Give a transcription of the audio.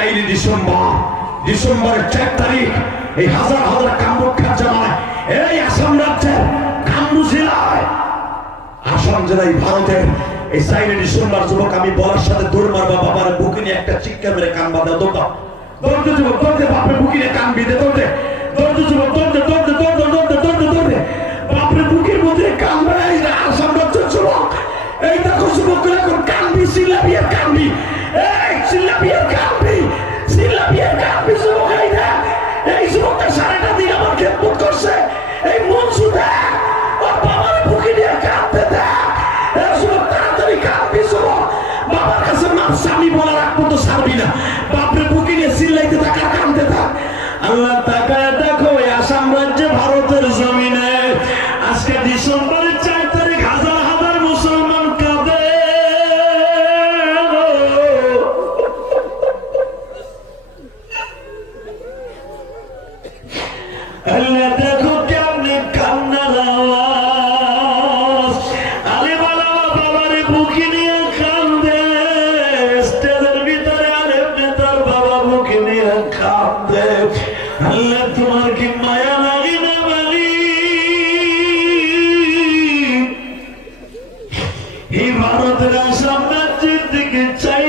4 ডিসেম্বরের 4 তারিখ এই হাজার হাজার কামরক্ষার জানায় এই আসাম রাজ্যের কামরূপ জেলায়, আসাম জেলায় ভারতের এই 4 ডিসেম্বর যুবক আমি বলার সাথে দৌড় মারবা, বাবার বুকে নিয়ে একটা চিৎকার মেরে কান বাঁধা দৌড়া, দৌড়তে যুবক দৌড়তে, বাপরে বুকে নিয়ে কান বেঁধে দৌড়তে, দৌড়তে যুবক দৌড়তে দৌড়তে দৌড়তে দৌড়তে দৌড়তে দৌড়তে বাপরে বুকের মধ্যে কান বেড়াই না। আসাম রাজ্যের যুবক এই দেখো যুবক এখন কানবি, চিল্লাবিয়ার কানবি, এই চিল্লাবিয়ার কানবি, চিল্লাবিয়ার কানবি যুবক। এই দেখ এই যুবকটা সারাটা দিন আমার খেদমত করছে, এই মনসু দেখ ওর বাবার বুকে নিয়ে কাঁদতে দেখ, এই যুবক তাড়াতাড়ি কানবি যুবক, বাবার কাছে মাপ স্বামী বলার আগ পর্যন্ত ছাড়বি না, বাপরে বুকে নিয়ে চিল্লাইতে থাক আর কাঁদতে থাক। আল্লাহ তাআলা